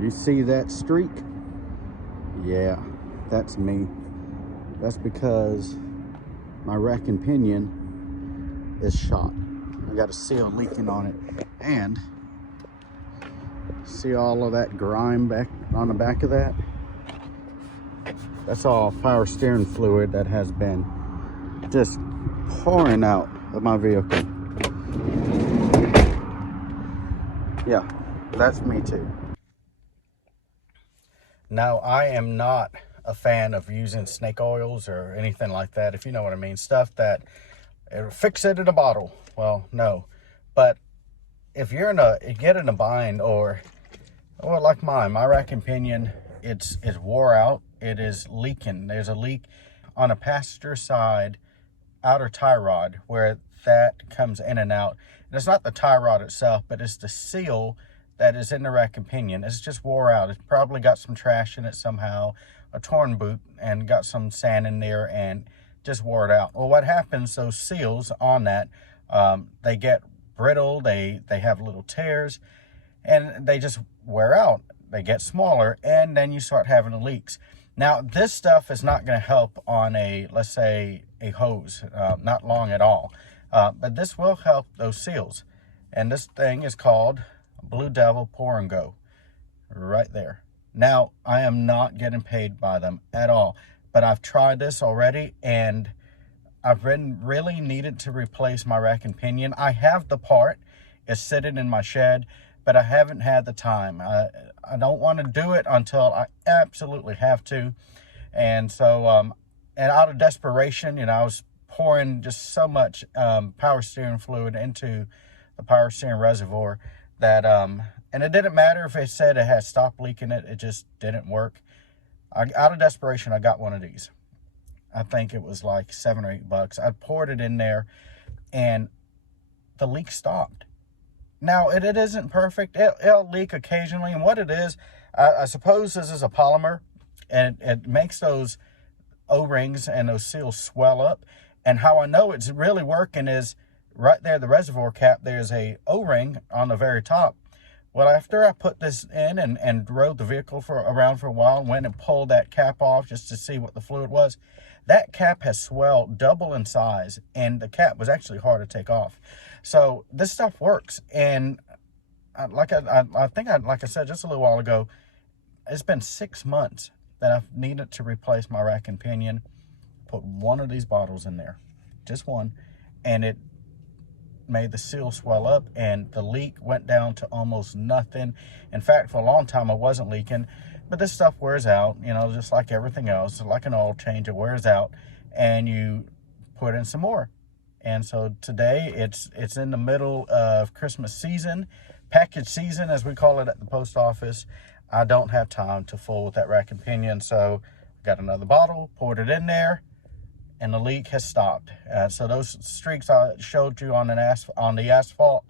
You see that streak? Yeah, that's me. That's because my rack and pinion is shot. I got a seal leaking on it. And see all of that grime back on the back of that? That's all power steering fluid that has been just pouring out of my vehicle. Yeah, that's me too. Now, I am not a fan of using snake oils or anything like that, if you know what I mean. Stuff that it'll fix it in a bottle. Well, no. But if you're get in a bind, or like mine, my rack and pinion, it's wore out. It is leaking. There's a leak on a passenger side outer tie rod where that comes in and out. And it's not the tie rod itself, but it's the seal that is in the rack and pinion. It's just wore out. It's probably got some trash in it somehow, a torn boot, and got some sand in there and just wore it out. Well, what happens, those seals on that, they get brittle, they have little tears, and they just wear out. They get smaller, and then you start having the leaks. Now, this stuff is not going to help on let's say, a hose, not long at all. But this will help those seals. And this thing is called Blue Devil Pour and Go, right there. Now, I am not getting paid by them at all, but I've tried this already, and I've really needed to replace my rack and pinion. I have the part. It's sitting in my shed, but I haven't had the time. I don't want to do it until I absolutely have to. And so, and out of desperation, I was pouring just so much power steering fluid into the power steering reservoir that, and it didn't matter if it said it had stopped leaking it just didn't work. Out of desperation, I got one of these. I think it was like $7 or $8. I poured it in there, and the leak stopped. Now, it isn't perfect. It'll leak occasionally, and what it is, I suppose this is a polymer, and it makes those O-rings and those seals swell up. And how I know it's really working is right there, the reservoir cap, there's a O-ring on the very top. Well, after I put this in and rode the vehicle around for a while, and went and pulled that cap off just to see what the fluid was, that cap has swelled double in size, and the cap was actually hard to take off. So this stuff works. And like I said just a little while ago, it's been 6 months that I've needed to replace my rack and pinion. Put one of these bottles in there, just one, and it made the seal swell up, and the leak went down to almost nothing. In fact, for a long time I wasn't leaking, but this stuff wears out, just like everything else, like an oil change. It wears out, and you put in some more. And so today it's in the middle of Christmas season, package season as we call it at the post office. I don't have time to fool with that rack and pinion, so I got another bottle, poured it in there, and the leak has stopped. So those streaks I showed you on the asphalt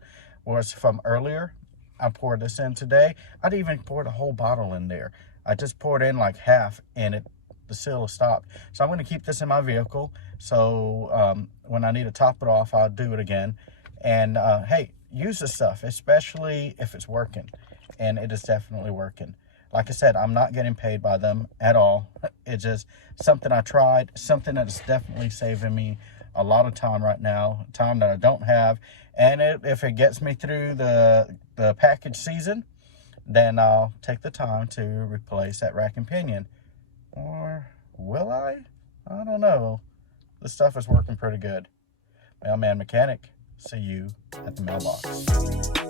was from earlier. I poured this in today. I'd even poured a whole bottle in there. I just poured in like half, and the seal has stopped. So I'm going to keep this in my vehicle. So when I need to top it off, I'll do it again. And hey, use this stuff, especially if it's working. And it is definitely working. Like I said, I'm not getting paid by them at all. It's just something I tried, something that's definitely saving me a lot of time right now, time that I don't have. And if it gets me through the package season, then I'll take the time to replace that rack and pinion. Or will I? I don't know. This stuff is working pretty good. Mailman Mechanic, see you at the mailbox.